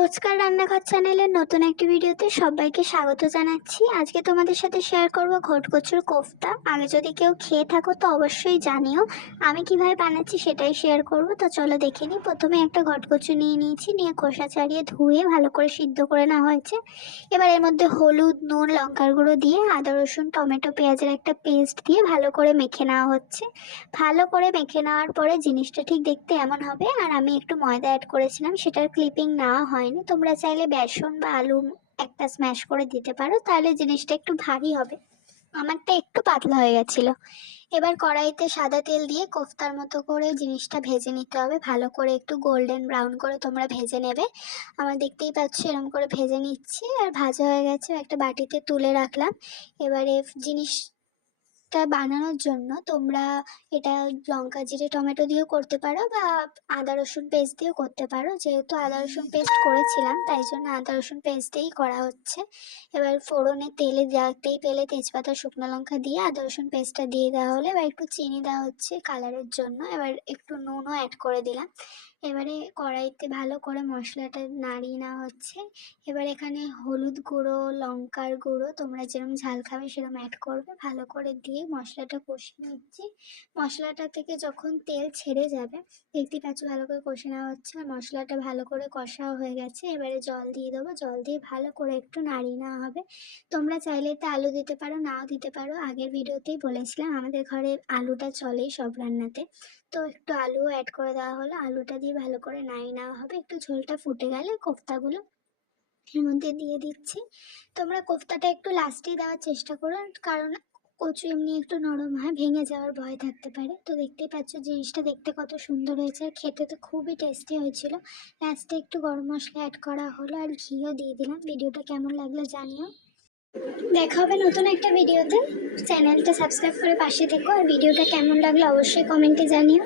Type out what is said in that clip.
রোজকার রান্নাঘর চ্যানেলের নতুন একটি ভিডিওতে সবাইকে স্বাগত জানাচ্ছি। আজকে তোমাদের সাথে শেয়ার করব ঘটকচুর কোফতা। আগে যদি কেউ খেয়ে থাকো তো অবশ্যই জানিও। আমি কিভাবে বানাচ্ছি সেটাই শেয়ার করব। তো চলো দেখে নিই। প্রথমে একটা ঘটকচু নিয়ে নিয়েছি, নিয়ে খোসা ছাড়িয়ে ধুয়ে ভালো করে সিদ্ধ করে নেওয়া হয়েছে। এবার এর মধ্যে হলুদ, নুন, লঙ্কার গুঁড়ো দিয়ে আদা, রসুন, টমেটো, পেঁয়াজের একটা পেস্ট দিয়ে ভালো করে মেখে নেওয়া হচ্ছে। ভালো করে মেখে নেওয়ার পরে জিনিসটা ঠিক দেখতে এমন হবে। আর আমি একটু ময়দা অ্যাড করেছিলাম, সেটার ক্লিপিং নেওয়া হয়নি। তোমরা চাইলে বেসন বা আলু একটা স্ম্যাশ করে দিতে পারো, তাহলে জিনিসটা একটু ভারী হবে। আমারটা একটু পাতলা হয়ে গেছিলো। এবার কড়াইতে সাদা তেল দিয়ে কোফতার মতো করে জিনিসটা ভেজে নিতে হবে। ভালো করে একটু গোল্ডেন ব্রাউন করে তোমরা ভেজে নেবে। আমার দেখতেই পাচ্ছ এরকম করে ভেজে নিচ্ছি। আর ভাজা হয়ে গেছে, একটা বাটিতে তুলে রাখলাম। এবারে জিনিসটা বানানোর জন্য তোমরা এটা লঙ্কা জিরে টমেটো দিয়েও করতে পারো বা আদা রসুন পেস্ট দিয়েও করতে পারো। যেহেতু আদা রসুন পেস্ট করেছিলাম তাই জন্য আদা রসুন পেস্ট দিয়েই করা হচ্ছে। এবার ফোড়নে তেলে দেখতেই পেলে তেজপাতা শুকনো লঙ্কা দিয়ে আদা রসুন পেস্টটা দিয়ে দেওয়া হলে, এবার একটু চিনি দেওয়া হচ্ছে কালারের জন্য। এবার একটু নুনও অ্যাড করে দিলাম। এবারে কড়াইতে ভালো করে মশলাটা নাড়িয়ে নেওয়া হচ্ছে। এবার এখানে হলুদ গুঁড়ো, লঙ্কার গুঁড়ো তোমরা যেরকম ঝাল খাবে সেরকম অ্যাড করবে। ভালো করে দিয়ে মশলাটা কষিয়ে নিচ্ছি। মশলাটা থেকে যখন তেল ছেড়ে যাবে, দেখতে পাচ্ছ ভালো করে কষে নেওয়া হচ্ছে। আর মশলাটা ভালো করে কষাও হয়ে গেছে। এবারে জল দিয়ে দেবো, জল দিয়ে ভালো করে একটু নাড়িয়ে নেওয়া হবে। তোমরা চাইলে এতে আলু দিতে পারো, নাও দিতে পারো। আগের ভিডিওতেই বলেছিলাম আমাদের ঘরে আলুটা চলেই সব রান্নাতে। তো একটু আলুও অ্যাড করে দেওয়া হলো। আলুটা দিয়ে ভালো করে নাড়িয়ে নেওয়া হবে। একটু ঝোলটা ফুটে গেলে কোফতাগুলো এর মধ্যে দিয়ে দিচ্ছি। তোমরা কোফতাটা একটু লাস্টেই দেওয়ার চেষ্টা করো, কারণ কচু এমনি একটু নরম হয়, ভেঙে যাওয়ার ভয় থাকতে পারে। তো দেখতেই পাচ্ছ জিনিসটা দেখতে কত সুন্দর হয়েছে, আর খেতে তো খুবই টেস্টি হয়েছিল। লাস্টে একটু গরম মশলা অ্যাড করা হলো আর ঘিও দিয়ে দিলাম। ভিডিওটা কেমন লাগলো জানিও। দেখা হবে নতুন একটা ভিডিওতে। চ্যানেলটা সাবস্ক্রাইব করে পাশে থেকো। আর ভিডিওটা কেমন লাগলো অবশ্যই কমেন্টে জানিও।